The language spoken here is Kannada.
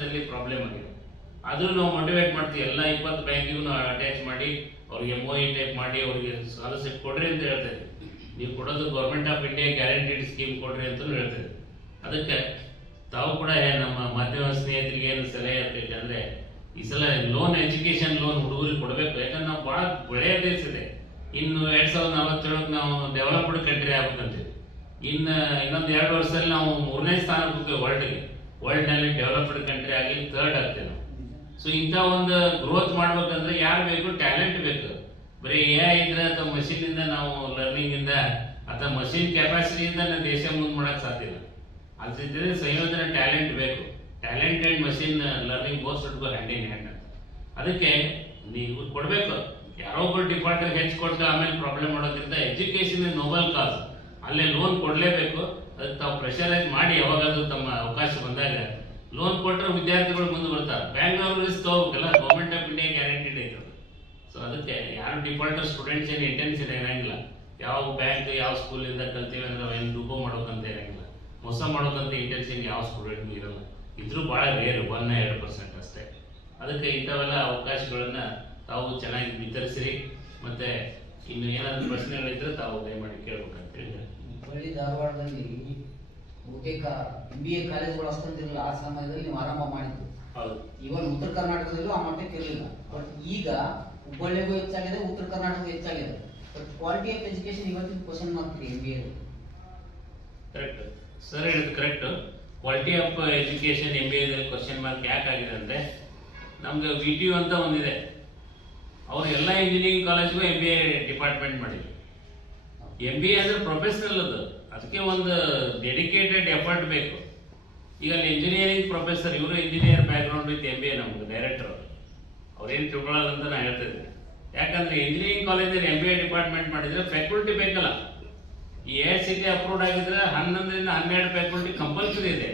ದಲ್ಲಿ ಪ್ರಾಬ್ಲಮ್ ಆಗಿದೆ ಆದರೂ ನಾವು ಮೋಟಿವೇಟ್ ಮಾಡ್ತೀವಿ. ಎಲ್ಲ ಇಪ್ಪತ್ತು ಬ್ಯಾಂಕಿಗೂ ಅಟ್ಯಾಚ್ ಮಾಡಿ, ಅವ್ರಿಗೆ ಎಂ ಒ ಟೈಪ್ ಮಾಡಿ, ಅವ್ರಿಗೆ ಸ್ಕಾಲರ್ಶಿಪ್ ಕೊಡ್ರಿ ಅಂತ ಹೇಳ್ತಾ ನೀವು ಕೊಡೋದು government of India guaranteed scheme ಕೊಡ್ರಿ ಅಂತ ಹೇಳ್ತಾ ಅದಕ್ಕೆ ತಾವು ಕೂಡ ನಮ್ಮ ಮಾಧ್ಯಮ ಸ್ನೇಹಿತರಿಗೆ ಏನು ಸಲಹೆ ಇರ್ತೈತೆ ಅಂದರೆ, ಈ ಸಲ ಲೋನ್ ಎಜುಕೇಶನ್ ಲೋನ್ ಹುಡುಗರಿಗೆ ಕೊಡಬೇಕು. ಯಾಕಂದ್ರೆ ನಾವು ಭಾಳ ಒಳ್ಳೆಯ ದೇಶ ಇದೆ. ಇನ್ನು ಎರಡು ಸಾವಿರದ ನಲವತ್ತೇಳಕ್ಕೆ ನಾವು ಡೆವಲಪ್ಡ್ ಕಂಟ್ರಿ ಆಗ್ಬೇಕಂತೀವಿ ಇನ್ನು ಇನ್ನೊಂದು ಎರಡು ವರ್ಷದಲ್ಲಿ ನಾವು ಮೂರನೇ ಸ್ಥಾನಕ್ಕೆ ಹೋಗ್ತೇವೆ ವರ್ಲ್ಡ್ಗೆ ವರ್ಲ್ಡ್ನಲ್ಲಿ ಡೆವಲಪ್ಡ್ ಕಂಟ್ರಿ ಆಗಿ ಥರ್ಡ್ ಆಗ್ತೇವೆ ನಾವು ಸೊ ಇಂಥ ಒಂದು ಗ್ರೋತ್ ಮಾಡ್ಬೇಕಂದ್ರೆ ಯಾರು ಬೇಕು? ಟ್ಯಾಲೆಂಟ್ ಬೇಕು. ಬರೀ ಎ ಐ ಇದ್ರೆ ಅಥವಾ ಮಷೀನಿಂದ ನಾವು ಲರ್ನಿಂಗಿಂದ ಅಥವಾ ಮಷೀನ್ ಕೆಪಾಸಿಟಿಯಿಂದ ನಾವು ದೇಶ ಮುಂದೆ ಮಾಡಕ್ ಸಾಧ್ಯ ಇಲ್ಲ. ಅಲ್ಸಿದ್ರೆ ಸಂಯೋಜನೆ ಟ್ಯಾಲೆಂಟ್ ಬೇಕು. Talent and machine learning both ಇಟ್ಕೋ ಹ್ಯಾಂಡ್ ಇನ್ ಹ್ಯಾಂಡ್ ಅದಕ್ಕೆ ನೀವು ಕೊಡಬೇಕು. ಯಾರೋ ಒಬ್ಬರು ಡಿಪಾರ್ಟ್ಮೆಂಟ್ ಹೆಚ್ಚು ಕೊಟ್ಟು ಆಮೇಲೆ ಪ್ರಾಬ್ಲಮ್ ಮಾಡೋದ್ರಿಂದ ಎಜುಕೇಶನ್ ನೋಬಲ್ ಕಾಸ್ ಅಲ್ಲೇ ಲೋನ್ ಕೊಡಲೇಬೇಕು. ಅದಕ್ಕೆ ತಾವು ಪ್ರೆಷರೈಸ್ ಮಾಡಿ ಯಾವಾಗಾದ್ರೂ ತಮ್ಮ ಅವಕಾಶ ಬಂದಾಗ ಲೋನ್ ಕೊಟ್ಟರೆ ವಿದ್ಯಾರ್ಥಿಗಳು ಮುಂದೆ ಬರ್ತಾರೆ. ಬ್ಯಾಂಕ್ ರಿಸ್ಕ್ ತಗೋಬೇಕಲ್ಲ ಗೌರ್ಮೆಂಟ್ ಆಫ್ ಇಂಡಿಯಾ ಗ್ಯಾರಂಟಿಡ್ ಐತೆ ಸೊ ಅದಕ್ಕೆ ಯಾರು ಡಿಫಾಲ್ಟರ್ ಸ್ಟೂಡೆಂಟ್ಸ್ ಏನು ಇಂಟೆನ್ಷನ್ ಇರೋಂಗಿಲ್ಲ. ಯಾವ ಬ್ಯಾಂಕ್ ಯಾವ ಸ್ಕೂಲಿಂದ ಕಲ್ತೀವಿ ಅಂದ್ರೆ ಏನು ದುಬ್ಬ ಮಾಡೋಕಂತ ಇರೋಂಗಿಲ್ಲ. ಮೋಸ ಮಾಡೋಕಂತ ಇಂಟೆನ್ಷನ್ ಯಾವ ಸ್ಟೂಡೆಂಟ್ ಇರಲ್ಲ. ಇದ್ರೂ ಭಾಳ ರೇರ್ ಒನ್ ಎರಡು ಪರ್ಸೆಂಟ್ ಅಷ್ಟೇ. ಅದಕ್ಕೆ ಇಂಥವೆಲ್ಲ ಅವಕಾಶಗಳನ್ನ ತಾವು ಚೆನ್ನಾಗಿ ವಿತರಿಸಿರಿ. ಮತ್ತೆ ಇನ್ನು ಏನಾದ್ರು ಪ್ರಶ್ನೆಗಳಿದ್ರೆ ತಾವು ದಯಮಾಡಿ ಕೇಳ್ಬೇಕಂತ ಹೇಳಿ. ಹುಬ್ಬಳ್ಳಿ ಧಾರವಾಡದಲ್ಲಿ ಬಹುತೇಕ ಎಂ ಬಿ ಎ ಕಾಲೇಜುಗಳು ಅಷ್ಟೊಂದಿರಲಿಲ್ಲ ಆ ಸಮಯದಲ್ಲಿ ನೀವು ಆರಂಭ ಮಾಡಿದ್ದು. ಹೌದು. ಇವನ್ ಉತ್ತರ ಕರ್ನಾಟಕದಲ್ಲೂ ಆ ಮಟ್ಟಕ್ಕೆ ಇರಲಿಲ್ಲ ಬಟ್ ಈಗ ಹುಬ್ಬಳ್ಳಿಗೂ ಹೆಚ್ಚಾಗಿದೆ ಉತ್ತರ ಕರ್ನಾಟಕ ಹೆಚ್ಚಾಗಿದೆ. ಬಟ್ ಕ್ವಾಲಿಟಿ ಆಫ್ ಎಜುಕೇಶನ್ ಇವತ್ತಿನ question mark M B A correct sir ಹೇಳಿದ್ದು correct quality of education M B ಎದಲ್ಲಿ question mark ಯಾಕೆ ಆಗಿದೆ ಅಂದರೆ ನಮ್ಗೆ ವಿ ಟಿ ಯು ಅಂತ ಒಂದಿದೆ. ಅವ್ರು ಎಲ್ಲ ಇಂಜಿನಿಯರಿಂಗ್ ಕಾಲೇಜ್ಗೂ ಎಂ ಬಿ ಎ ಡಿಪಾರ್ಟ್ಮೆಂಟ್ ಮಾಡಿದ್ರು. ಎಂ ಬಿ ಎ ಅಂದ್ರೆ ಪ್ರೊಫೆಷನಲ್ ಅದು. ಅದಕ್ಕೆ ಒಂದು ಡೆಡಿಕೇಟೆಡ್ ಎಫರ್ಟ್ ಬೇಕು. ಈಗ ಅಲ್ಲಿ ಇಂಜಿನಿಯರಿಂಗ್ ಪ್ರೊಫೆಸರ್ ಇವರು engineer background with M B A ನಮ್ಗೆ ಡೈರೆಕ್ಟರ್ ಅವ್ರೇನು ತಿಳ್ಕೊಳ್ಳಲ್ಲ ಅಂತ ನಾನು ಹೇಳ್ತಾ ಇದ್ದೀನಿ. ಯಾಕಂದ್ರೆ ಇಂಜಿನಿಯರಿಂಗ್ ಕಾಲೇಜಲ್ಲಿ ಎಂ ಬಿ ಎ ಡಿಪಾರ್ಟ್ಮೆಂಟ್ ಮಾಡಿದ್ರೆ ಫ್ಯಾಕಲ್ಟಿ ಬೇಕಲ್ಲ. ಈ ಎ ಸಿ ಟಿ ಅಪ್ರೂವ್ಡ್ ಆಗಿದ್ರೆ ಹನ್ನೊಂದರಿಂದ ಹನ್ನೆರಡು ಫ್ಯಾಕಲ್ಟಿ ಕಂಪಲ್ಸರಿ ಇದೆ.